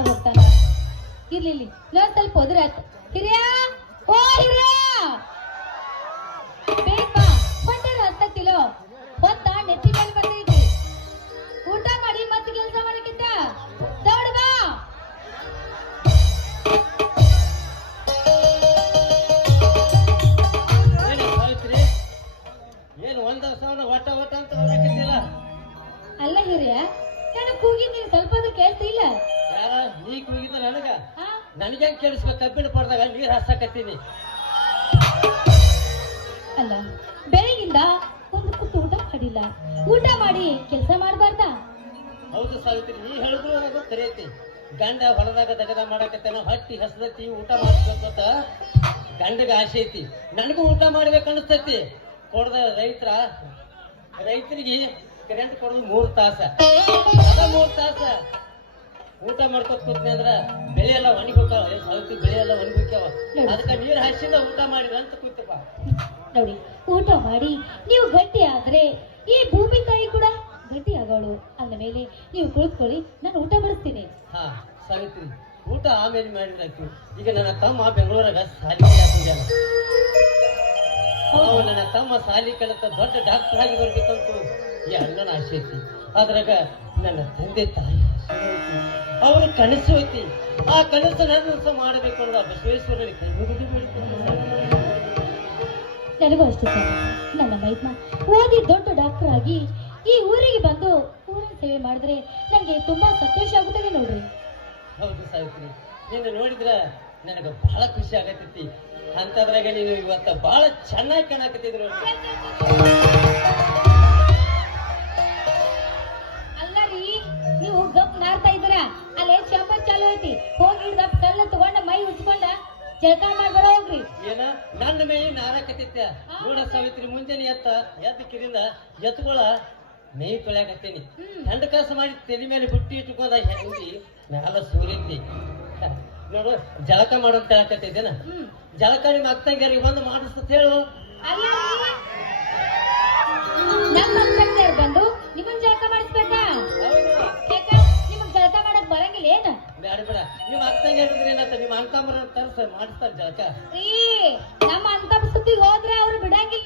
ಪಡ್ದಾಗ ಹೋಗ್ತಾನ ಇರ್ಲಿ ಇನ್ನೊಂದ್ ಸ್ವಲ್ಪ ಹೋದ್ರೆ ಓ ಹಿರಿಯ! ನನಗೆ ಕೇಳಿಸ್ಬೇಕು? ಕಬ್ಬಿನ ಪಡ್ದಾಗ ನೀರ್ ಹಾಸಕತ್ತೀನಿ ಅಲ್ಲ ಬೆಳಗಿಂದ ಒಂದು ಕುತ್ತು ಊಟ ಮಾಡಿಲ್ಲ. ಊಟ ಮಾಡಿ ಕೆಲಸ ಮಾಡಬಾರ್ದ? ಹೌದು ಸಾವಿತ್ರಿ ನೀ ಹೇಳಿದ್ರು ನನಗೂ ಕರೆಯತಿ ಗಂಡ ಹೊಲದಾಗ ದಗದ ಮಾಡಕತ್ತೇನ ಹಟ್ಟಿ ಹಸದತ್ತಿ ಊಟ ಮಾಡಿಸ್ಬೇಕು ಅಂತ ಗಂಡಗ ಆಸೆ ಐತಿ. ನನಗೂ ಊಟ ಮಾಡ್ಬೇಕು ಅನಿಸ್ತೈತಿ. ಕೊಡದ ರೈತರ ರೈತರಿಗೆ ಕರೆಂಟ್ ಕೊಡೋದು ಮೂರ್ ತಾಸ. ಊಟ ಮಾಡ್ಕೊತ ಕೂತ್ನಿ ಅಂದ್ರ ಬೆಳೆ ಎಲ್ಲ ಒಣಗಿ ಹೋಗ್ತಾವ. ಸಾವಿತ್ರಿ ಬೆಳೆ ಎಲ್ಲ ಒಣಗಿ ಹೋಗ್ಯಾವ. ಅದಕ್ಕೆ ನೀರ್ ಹಾಸಿಂದ ಊಟ ಮಾಡಿದ ಅಂತ ಕೂತಪ್ಪ ನೋಡಿ ಊಟ ಮಾಡಿ. ನೀವು ಗಟ್ಟಿ ಆದ್ರೆ ಈ ಭೂಮಿ ತಾಯಿ ಕೂಡ ಗಟ್ಟಿ ಆಗೋಳು. ಅಂದ ಮೇಲೆ ನೀವು ಕುಳಿತುಕೊಳ್ಳಿ ನಾನು ಊಟ ಮಾಡ್ತೀನಿ ಹಾ ಸಾವಿತ್ರಿ ಊಟ ಆಮೇಲೆ ಮಾಡಿದ್ರಾಯ್ತು. ಈಗ ನನ್ನ ತಮ್ಮ ಬೆಂಗಳೂರಾಗ ಸಾಲಿ ಹಾಕಿದ್ದಾನ ಅವ ನನ್ನ ತಮ್ಮ ಸಾಲಿ ಕಲಿತ ದೊಡ್ಡ ಡಾಕ್ಟರ್ ಆಗಿ ಬರ್ಬೇಕಂತ ಈ ಅಣ್ಣನ ಆಸೆ ಐತಿ. ಅದ್ರಾಗ ನನ್ನ ತಂದೆ ತಾಯಿ ಅವ್ರ ಕನಸು ಐತಿ. ಆ ಕನಸು ನನ್ನ ಮಾಡಬೇಕು ಅನ್ನೋದು ಆ ನನಗೂ ಅಷ್ಟೇ ಸರ್ ನನ್ನ ಮೈದ್ನ ಓದಿ ದೊಡ್ಡ ಡಾಕ್ಟರ್ ಆಗಿ ಈ ಊರಿಗೆ ಬಂದು ಊರಿನ ಸೇವೆ ಮಾಡಿದ್ರೆ ನನಗೆ ತುಂಬಾ ಸಂತೋಷ ಆಗುತ್ತದೆ ನೋಡ್ರಿ. ಹೌದು ಸಾವಿತ್ರಿ. ನಿನ್ನ ನೋಡಿದ್ರ ನನಗೆ ಬಹಳ ಖುಷಿ ಆಗತ್ತೈತಿ. ಅಂತದ್ರಾಗ ನೀನು ಇವತ್ತ ಬಹಳ ಚೆನ್ನಾಗಿ ಕಾಣಕತ್ತಿದ್ರು ಸಾವಿತ್ರಿ ಮುಂಜಾನೆ ಎತ್ತ ಎದ್ದ ಕಿರಿಂದ ಎತ್ತುಗಳ ಮೇಯ್ ತೊಳ್ಯಾಕತ್ತೀನಿ. ಹೆಂಡ ಕಾಸು ಮಾಡಿ ತೆಲಿ ಮೇಲೆ ಬುಟ್ಟಿ ಇಟ್ಕೋದ ಹೆಂಗಿ ಮ್ಯಾಲ ಸೂರ್ಯತಿ ನೋಡು ಜಳಕ ಮಾಡೋಂತ ಹೇಳಕತ್ತಿದ್ದೇನ? ಹ್ಮ್. ಜಳಕ ನಿಮ್ಮ ಅಕ್ಕಂಗಿಯರಿಗೆ ಬಂದು ಮಾಡಿಸ್ತತ್ ಹೇಳು. ನಮ್ಮ ಅಕ್ಕಂದಿಯರ್ ಬಂದು ನಿಮ್ಮನ್ ಜಳಕ ಮಾಡಿಸ್ಬೇಕಾ? ನಿಮಗ್ ಜಳಕ ಮಾಡಕ್ ಬರಂಗಿಲ್ಲ ಏನ? ಬ್ಯಾಡ ಬೇಡ ನಿಮ್ಮ ಅಕ್ಕಂಗಿಯರಿದ್ರೆ ಏನಂತ ನಿಮ್ಮ ಅಣ್ಣತಮ್ಮರ ತರ್ಸ ಮಾಡಿಸ್ತಾರ ಜಳಕ. ರೀ ನಮ್ಮ ಅಂತ ಸುದ್ದಿಗೆ ಹೋದ್ರೆ ಅವ್ರು ಬಿಡಂಗಿಲ್ಲ.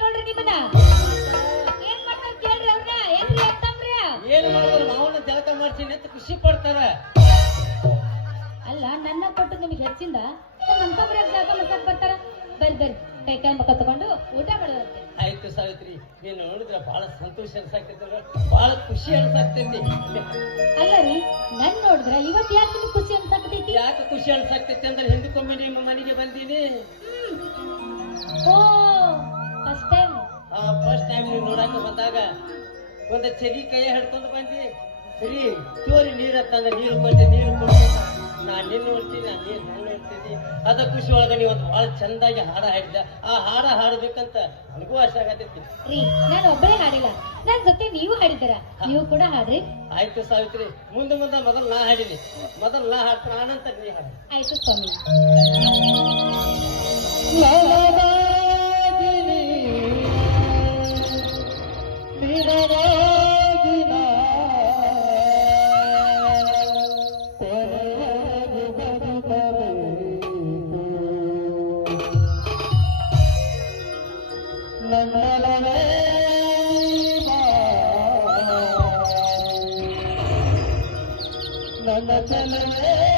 ಏನ್ ಮಾಡ್ತಾರ ಕೇಳ್ರಿ ಅವ್ರನ್ನ ಏನ್ರಿ ಅಂತಂಬ್ರಿ ಏನ್ ಮಾಡಿದ್ರು ಮಾವನ ಜಳಕ ಮಾಡ್ತೀನಿ ಅಂತ ಖುಷಿ ಪಡ್ತಾರ. ಅಲ್ಲ ನನ್ನ ಕೊಟ್ಟು ನಿಮ್ಗೆ ಹೆಚ್ಚಿಂದ? ಅಂತಂಬ್ರಿ ಜಳಕ ಮಾಡ್ಸಕ್ ಬರ್ತಾರ? ಬರ್ರಿ ಬರ್ರಿ. ಕೈ ಕೈ ಮುಖ ತಗೊಂಡು ಊಟ ಮಾಡೋದಂತೆ ಆಯ್ತು ಸಾವಿತ್ರಿ ನೀನು ನೋಡಿದ್ರೆ ಬಹಳ ಸಂತೋಷ ಅನ್ಸಾಕೈತಿ ಬಹಳ ಖುಷಿ ಅನ್ಸಾಕ್ತೈತಿ. ಅಲ್ಲ ರೀ ನನ್ ನೋಡಿದ್ರೆ ಇವತ್ತು ಯಾಕೆ ನಿಮ್ಗೆ ಖುಷಿ ಅನ್ಸಾಕ್ತೈತಿ? ಯಾಕೆ ಖುಷಿ ಅನ್ಸಾಕ್ತೈತಿ ಅಂದ್ರೆ ಹಿಂದಕ್ಕೊಮ್ಮೆ ನಿಮ್ಮ ಮನೆಗೆ ಬಂದೀನಿ. ಓ ಫಸ್ಟ್ ಟೈಮ್ ನೀವು ನೋಡಕ್ಕೆ ಬಂದಾಗ ಒಂದು ಚರಿ ಕೈ ಹಿಡ್ಕೊಂಡು ಬಂದಿ ಸರಿ ಚೋರಿ ನೀರು ತಂದ ನೀರು ಕೊಡ್ತೀನಿ ನೀರು ಕೊಡ್ತೀನಿ ನಾನು ನಿನ್ನ ನೋಡ್ತೀನಿ ನಾನು ನೀರು ನಾನು ನೋಡ್ತೀನಿ. ಅದ ಖುಷಿ ಒಳಗೆ ನೀವು ಒಂದು ಭಾಳ ಚಂದಾಗಿ ಹಾಡ ಹಾಡಿದ ಆ ಹಾಡ ಹಾಡಬೇಕಂತ ನನಗೂ ಆಸೆ ಆಗತ್ತೈತಿ. ರೀ ನಾನು ಒಬ್ಬರೇ ಹಾಡಿಲ್ಲ. ನನ್ನ ಜೊತೆ ನೀವು ಹಾಡಿದ್ದೀರ. ನೀವು ಕೂಡ ಹಾಡ್ರಿ. ಆಯ್ತು ಸಾವಿತ್ರಿ ಮುಂದೆ ಮುಂದೆ ಮೊದಲು ನಾ ಹಾಡಿನಿ. ಮೊದಲು ನಾ ಹಾಡ್ತೀನಿ ಆನಂತರ ನೀ ಹಾಡಿ. ಆಯ್ತು ಸ್ವಾಮಿ. ನನ್ನ ಚಲನೆ